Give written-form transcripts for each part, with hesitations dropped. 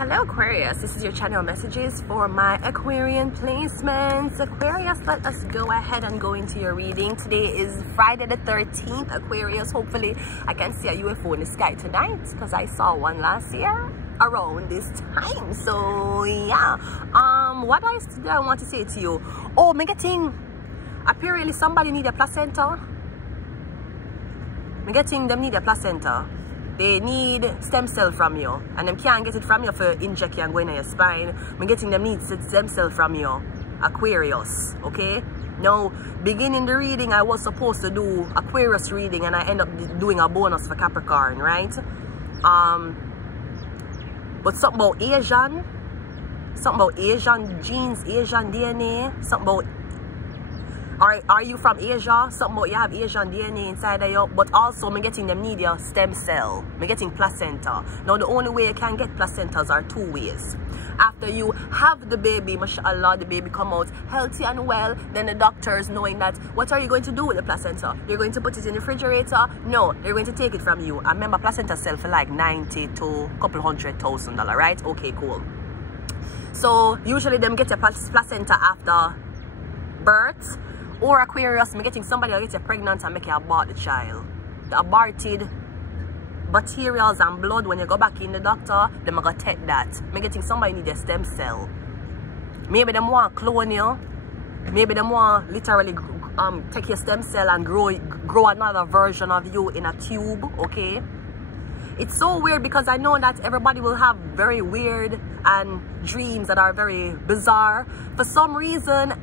Hello Aquarius, this is your channel messages for my Aquarian placements. Aquarius, let us go ahead and go into your reading. Today is Friday the 13th, Aquarius. Hopefully I can see a UFO in the sky tonight because I saw one last year around this time. So yeah, what else did I want to say to you? Oh, me getting apparently somebody need a placenta. Me getting them need a placenta. They need stem cell from you, and them can't get it from you for inject you and go in your spine. I'm getting them need stem cell from you, Aquarius. Okay. Now, beginning the reading, I was supposed to do Aquarius reading, and I end up doing a bonus for Capricorn, right? But something about Asian genes, Asian DNA, something about. Are you from Asia? Something about you have Asian DNA inside of you. But also, I'm getting them need your stem cell. I'm getting placenta. Now, the only way you can get placentas are two ways. After you have the baby, mashallah, the baby come out healthy and well, then the doctors knowing that, what are you going to do with the placenta? You're going to put it in the refrigerator? No, they're going to take it from you. I remember placenta sell for like $90,000 to a couple $100,000, right? Okay, cool. So, usually them get a placenta after birth. Or Aquarius, I'm getting somebody will get you pregnant and make you abort the child. The aborted materials and blood, when you go back in the doctor, they're going to take that. I'm getting somebody need a stem cell. Maybe them want to clone you. Maybe them want literally take your stem cell and grow another version of you in a tube, okay? It's so weird because I know that everybody will have very weird and dreams that are very bizarre. For some reason,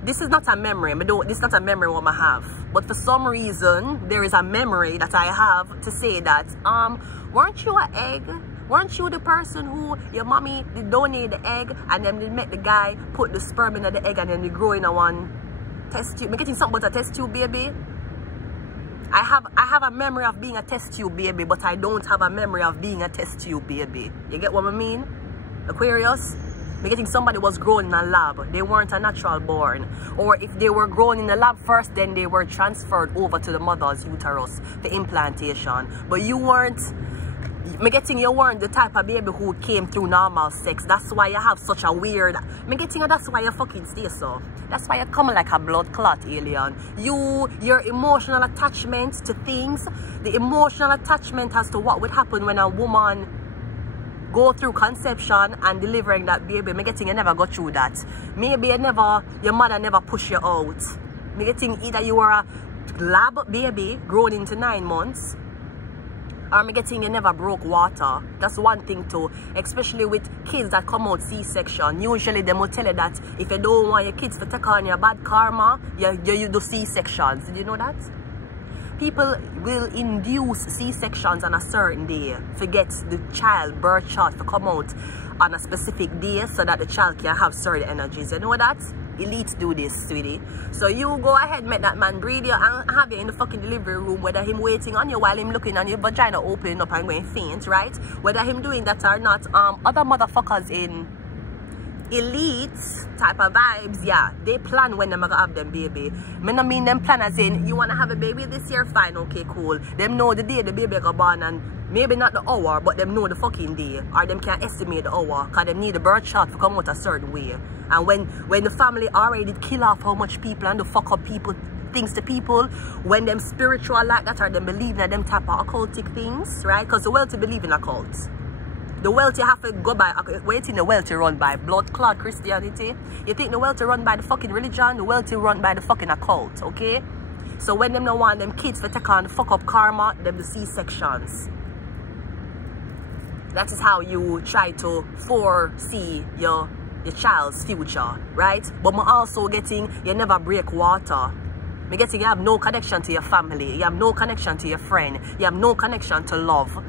this is not a memory. This is not a memory what I have. But for some reason, there is a memory that I have to say that, weren't you an egg? Weren't you the person who your mommy did donate the egg and then they met the guy put the sperm in the egg and then they grow in a one test tube? I'm getting something about a test tube baby. I have a memory of being a test tube baby, but I don't have a memory of being a test tube baby. You get what I mean? Aquarius? We're getting somebody was grown in a lab. They weren't a natural born. Or if they were grown in the lab first, then they were transferred over to the mother's uterus for implantation. But you weren't, me getting you weren't the type of baby who came through normal sex. That's why you have such a weird, me getting you, that's why you fucking stay so. That's why you come like a blood clot alien. Your emotional attachment to things, the emotional attachment as to what would happen when a woman go through conception and delivering that baby. Me getting you never got through that. Maybe your mother never pushed you out. Me getting either you were a lab baby grown into 9 months, or me getting you never broke water. That's one thing too, especially with kids that come out C-section. Usually they will tell you that if you don't want your kids to take on your bad karma, you do C-sections. Did you know that? People will induce C-sections on a certain day, forget the child birth chart to come out on a specific day so that the child can have certain energies. You know that? Elites do this, sweetie. So you go ahead, make that man breed you and have you in the fucking delivery room, whether him waiting on you while him looking on your vagina opening up and going faint, right? Whether him doing that or not, other motherfuckers in elites type of vibes, yeah, they plan when they're gonna have them baby. Me no mean them plan as in you wanna have a baby this year, fine, okay, cool. Them know the day the baby got born, and maybe not the hour, but them know the fucking day, or them can estimate the hour, cause them need the birth chart to come out a certain way. And when the family already kill off how much people and the fuck up people things to people, when them spiritual like that, or them believing in them type of occultic things, right? Because the wealthy believe in occults. The wealthy have to go by, waiting the wealthy run by blood clot Christianity. You think the wealthy run by the fucking religion, the wealthy run by the fucking occult, okay? So when them don't want them kids to take on the fuck up karma, them the C-sections. That is how you try to foresee your child's future, right? But I'm also getting, you never break water. Me getting, you have no connection to your family, you have no connection to your friend, you have no connection to love.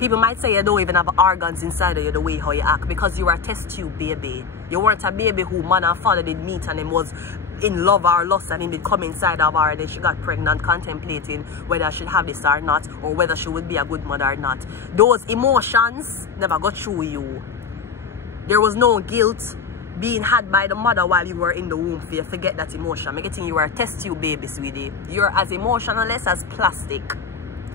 People might say you don't even have organs inside of you the way how you act because you were a test tube baby. You weren't a baby who man and father did meet and him was in love or lust and him did come inside of her and then she got pregnant contemplating whether she'd have this or not, or whether she would be a good mother or not. Those emotions never got through you. There was no guilt being had by the mother while you were in the womb for you forget that emotion. I'm getting you were a test tube baby, sweetie. You're as emotionless as plastic.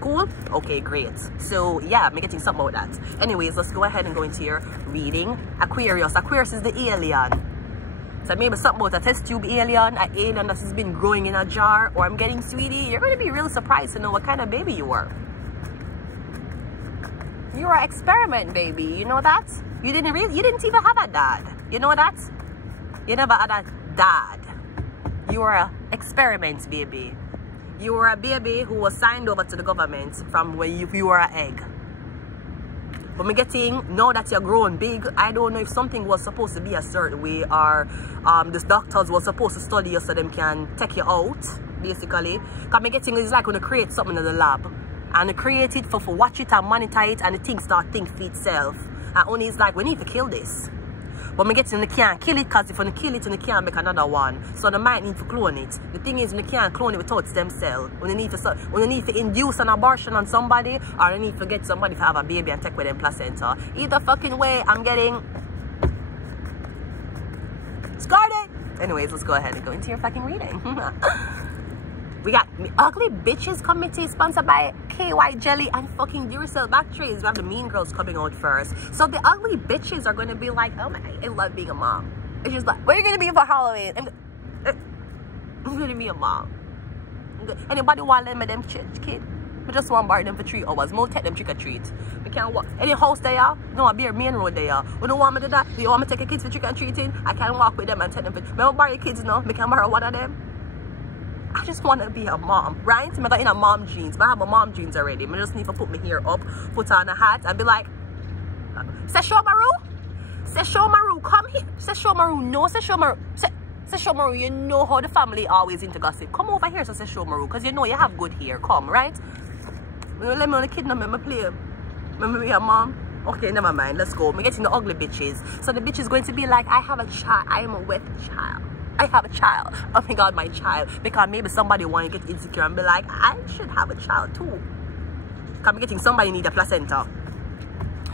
Cool? Okay, great. So yeah, I'm getting something about that. Anyways, let's go ahead and go into your reading. Aquarius. Aquarius is the alien. So maybe something about a test tube alien, an alien that has been growing in a jar, or I'm getting, sweetie, you're going to be real surprised to know what kind of baby you were. You were an experiment baby, you know that? You didn't even have a dad. You know that? You never had a dad. You were an experiment baby. You were a baby who was signed over to the government from when you were an egg. But me getting, now that you're grown big, I don't know if something was supposed to be a certain way, or the doctors were supposed to study you so them can take you out, basically. Because me getting is like when you create something in the lab, and you create it for watch it and monitor it, and the thing start think for itself. And only it's like, we need to kill this. But me getting, you can't kill it, because if you kill it, you can't make another one. So they might need to clone it. The thing is, you can't clone it without stem cell. When you need to induce an abortion on somebody, or you need to get somebody to have a baby and take with them placenta. Either fucking way, I'm getting scarred. Anyways, let's go ahead and go into your fucking reading. We got Ugly Bitches Committee, sponsored by KY Jelly and fucking Duracell batteries. We have the Mean Girls coming out first. So the ugly bitches are going to be like, oh my, I love being a mom. It's just like, what are you going to be for Halloween? I'm going to be a mom. Anybody want to lend me them kid? I just want to borrow them for 3 hours. More take them trick or treat. We can't walk. Any house there? No, I'll be a main road there. We don't want me to that. You want me to take your kids for trick or treating? I can't walk with them and take them for. I don't borrow your kids now. We can borrow one of them. I just want to be a mom, right? I'm not in a mom jeans, but I have a mom jeans already. I just need to put my hair up, put on a hat, and be like, Sesho Maru, come here. Sesho Maru, no, Sesho Maru, you know how the family always into gossip. Come over here, Sesho Maru, because you know you have good hair. Come, right? Let me on the kidnap me, play. Let me be a mom. Okay, never mind. Let's go. We're getting the ugly bitches. So the bitch is going to be like, I have a child. I am a wet child. I have a child. Oh my god, my child. Because maybe somebody want to get insecure and be like, I should have a child too. Because I'm getting somebody need a placenta.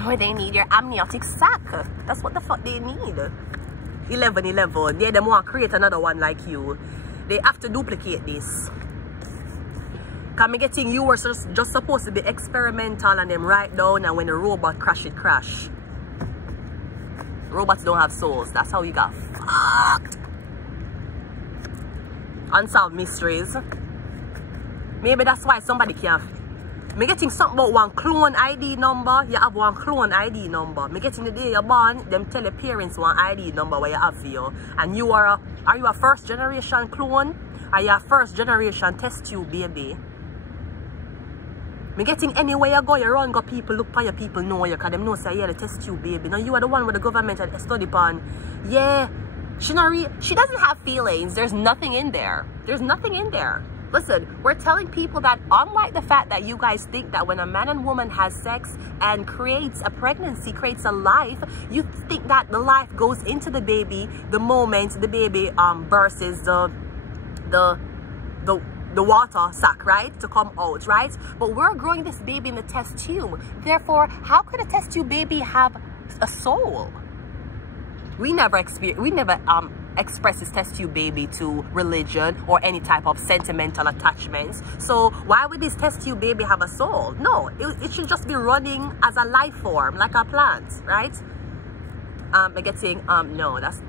Or they need your amniotic sac. That's what the fuck they need. 11. Yeah, they want to create another one like you. They have to duplicate this. Because I'm getting you were just supposed to be experimental and them write down, and when the robot crash, it crash. Robots don't have souls. That's how you got fucked. Unsolved mysteries. Maybe that's why somebody can't. Me getting something about one clone ID number. You have one clone ID number. Me getting the day you're born, them tell your parents one ID number where you have for you. And you are you a first generation clone? Are you a first generation test tube baby? Me getting anywhere you go, you run, go people, look for your people know you, because them know say, yeah, the test tube baby. Now you are the one with the government had study upon. Yeah. She doesn't have feelings. There's nothing in there. There's nothing in there. Listen, we're telling people that unlike the fact that you guys think that when a man and woman has sex and creates a pregnancy, creates a life, you think that the life goes into the baby the moment the baby versus the water sac, right, to come out, right? But we're growing this baby in the test tube. Therefore, how could a test tube baby have a soul? We never express this test tube baby to religion or any type of sentimental attachments. So why would this test tube baby have a soul? No, it should just be running as a life form, like a plant, right? No, that's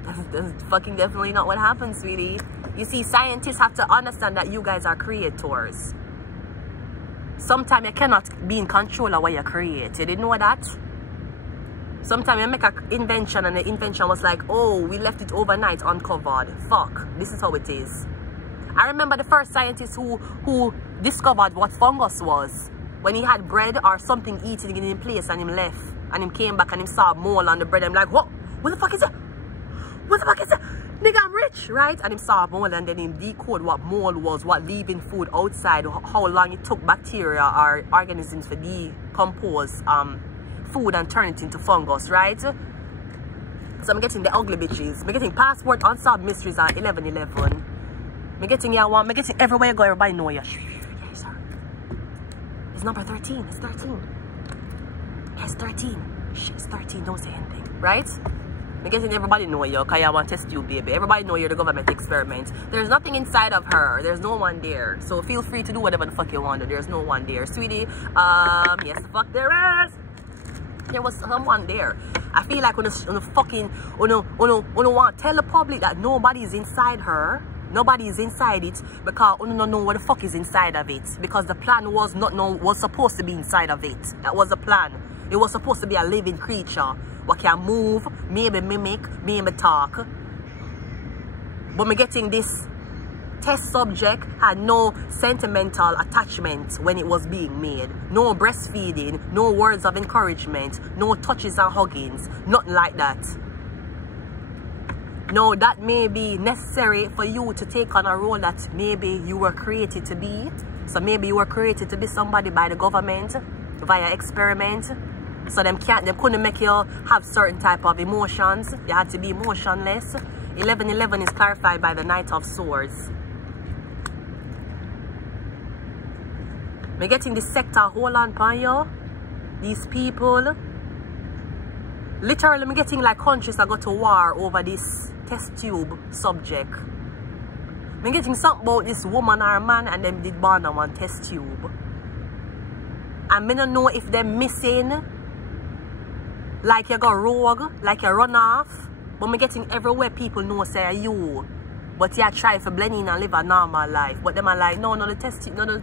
fucking definitely not what happens, sweetie. You see, scientists have to understand that you guys are creators. Sometimes you cannot be in control of what you create. You didn't know that? Sometimes you make an invention and the invention was like, oh, we left it overnight uncovered. Fuck, this is how it is. I remember the first scientist who discovered what fungus was. When he had bread or something eating in his place and him left. And him came back and him saw a mole on the bread. I'm like, what? What the fuck is that? What the fuck is that? Nigga, I'm rich, right? And him saw a mole and then him decode what mole was, what leaving food outside, how long it took bacteria or organisms to decompose food and turn it into fungus, right? So I'm getting the ugly bitches. I'm getting passport unsolved mysteries at 11:11. I'm getting everywhere you go, everybody know you. Yeah, sir. It's number 13. It's 13. Yeah, it's 13. Shit, it's 13. Don't say anything, right? I'm guessing everybody know you because you want to test tube baby. Everybody know you're the government experiment. There's nothing inside of her. There's no one there. So feel free to do whatever the fuck you want to. There's no one there. Sweetie, yes the fuck there is. There was someone there. I feel like when you fucking want to tell the public that nobody's inside her. Nobody is inside it because you don't know what the fuck is inside of it. Because the plan was was supposed to be inside of it. That was the plan. It was supposed to be a living creature. What can move, maybe mimic, maybe talk. But me getting this test subject had no sentimental attachment when it was being made. No breastfeeding, no words of encouragement, no touches and huggings, nothing like that. No, that may be necessary for you to take on a role that maybe you were created to be. So maybe you were created to be somebody by the government via experiment. So they couldn't make you have certain type of emotions. You had to be emotionless. 11:11 is clarified by the Knight of Swords. Me getting this sector hold on upon you. These people. Literally, me getting like countries that go to war over this test tube subject. Me getting something about this woman or man and them did born on one test tube. And me don't know if them missing. Like you go rogue, like you run off. But me getting everywhere people know say you. But you try to blend in and live a normal life. But them are like, no, the test, no,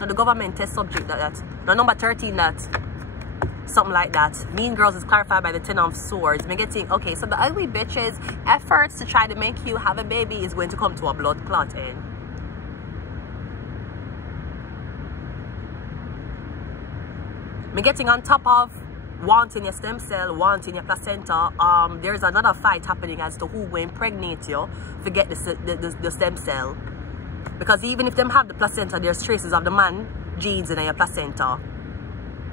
the government test subject that. No, number 13 that. Something like that. Mean Girls is clarified by the 10 of Swords. Me getting, okay, so the ugly bitches' efforts to try to make you have a baby is going to come to a blood clot end. Me getting on top of wanting your stem cell, wanting your placenta, there's another fight happening as to who will impregnate you to get the stem cell. Because even if them have the placenta, there's traces of the man genes in your placenta.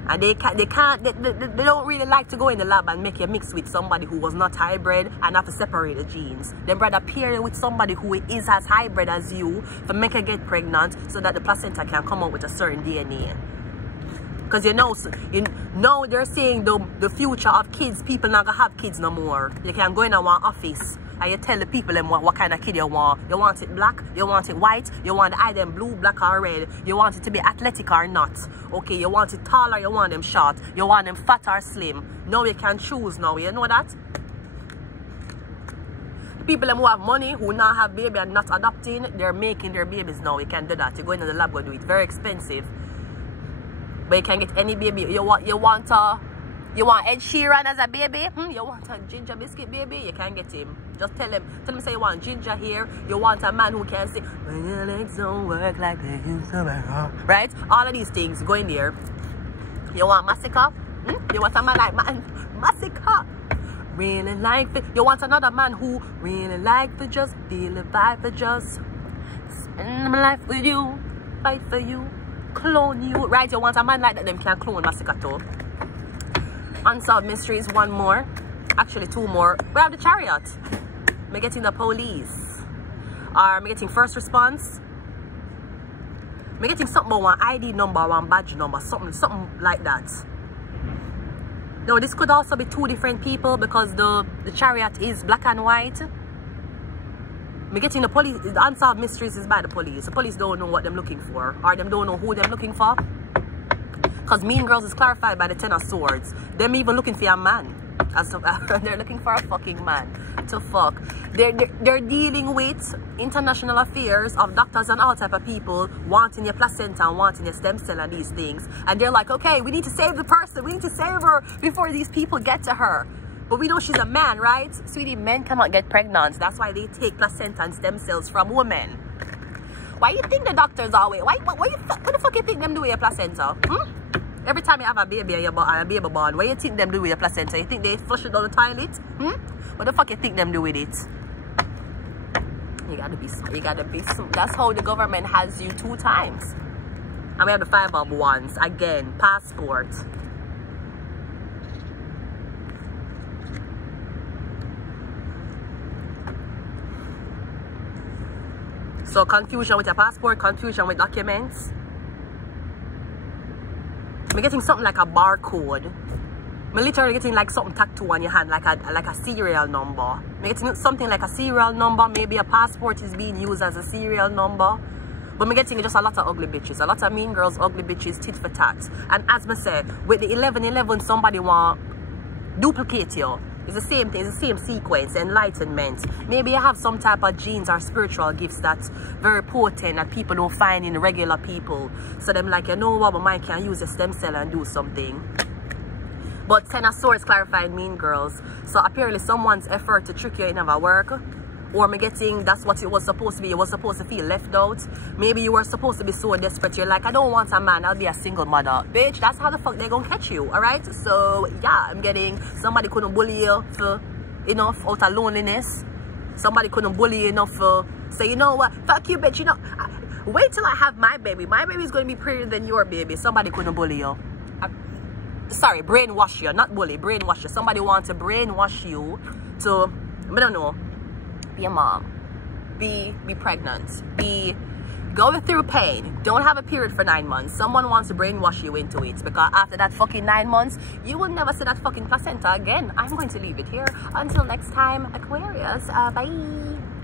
And they don't really like to go in the lab and make you mix with somebody who was not hybrid and have to separate the genes. They'd rather pair you with somebody who is as hybrid as you to make her get pregnant so that the placenta can come out with a certain DNA. Because you know they're saying the future of kids, people not gonna have kids no more. You can go in one office and you tell the people them what kind of kid you want. You want it black, you want it white, you want the eye them blue, black or red, you want it to be athletic or not. Okay, you want it tall or you want them short, you want them fat or slim. Now you can choose now, you know that? The people them who have money, who now have baby and not adopting, they're making their babies now. You can do that. You go into the lab, go do it. Very expensive. But you can get any baby. You want Ed Sheeran as a baby? You want a ginger biscuit baby? You can get him. Just tell him say you want ginger hair. You want a man who can say, when your legs don't work like they used to work. Right? All of these things go in there. You want Massacre? You want a man like Massacre? Really like it. You want another man who really like to just feel the vibe for just spend my life with you, fight for you, clone you. Right? You want a man like that, them can clone Massacre too. Unsolved Mysteries, one more. Actually, two more. We have the Chariot. We're getting the police. Or we're getting first response. We're getting something about one ID number, one badge number, something like that. Now, this could also be two different people because the Chariot is black and white. We're getting the police. The Unsolved Mysteries is by the police. The police don't know what they're looking for, or them don't know who they're looking for. Because Mean Girls is clarified by the 10 of Swords. Them even looking for a man. They're looking for a fucking man to fuck. They're dealing with international affairs of doctors and all type of people wanting your placenta and wanting your stem cell and these things. And they're like, okay, we need to save the person. We need to save her before these people get to her. But we know she's a man, right? Sweetie, men cannot get pregnant. That's why they take placenta and stem cells from women. Why you think the doctors always... What the fuck you think them do with your placenta? Every time you have a baby and a baby born, what do you think them do with your placenta? You think they flush it down the toilet? What the fuck you think them do with it? You gotta be that's how the government has you 2 times. And we have the 5 of Wands. Again, passport. So confusion with your passport, confusion with documents. I'm getting something like a barcode. I'm Me literally getting like something tattooed on your hand, like a serial number. Me getting something like a serial number. Maybe a passport is being used as a serial number. But me getting just a lot of ugly bitches, a lot of mean girls, ugly bitches, tit for tat. And as me say, with the 11-11, somebody want duplicate you. It's the same thing, it's the same sequence, enlightenment. Maybe you have some type of genes or spiritual gifts that's very potent that people don't find in regular people. So them like, you know what, but mine can use a stem cell and do something. But Ten of Swords clarified mean girls. So apparently someone's effort to trick you in never work. Or me getting that's what it was supposed to be. You was supposed to feel left out. Maybe you were supposed to be so desperate. You're like, I don't want a man, I'll be a single mother. Bitch, that's how the fuck they're gonna catch you, alright? So yeah, I'm getting somebody couldn't bully you for enough out of loneliness. Somebody couldn't bully you enough for say, you know what, fuck you, bitch, you know, wait till I have my baby. My baby's gonna be prettier than your baby. Somebody couldn't bully you. Sorry, brainwash you, not bully, brainwash you. Somebody wants to brainwash you to, I don't know, be a mom, be pregnant, be going through pain, don't have a period for 9 months. Someone wants to brainwash you into it because after that fucking 9 months, you will never see that fucking placenta again. I'm going to leave it here. Until next time, Aquarius, bye.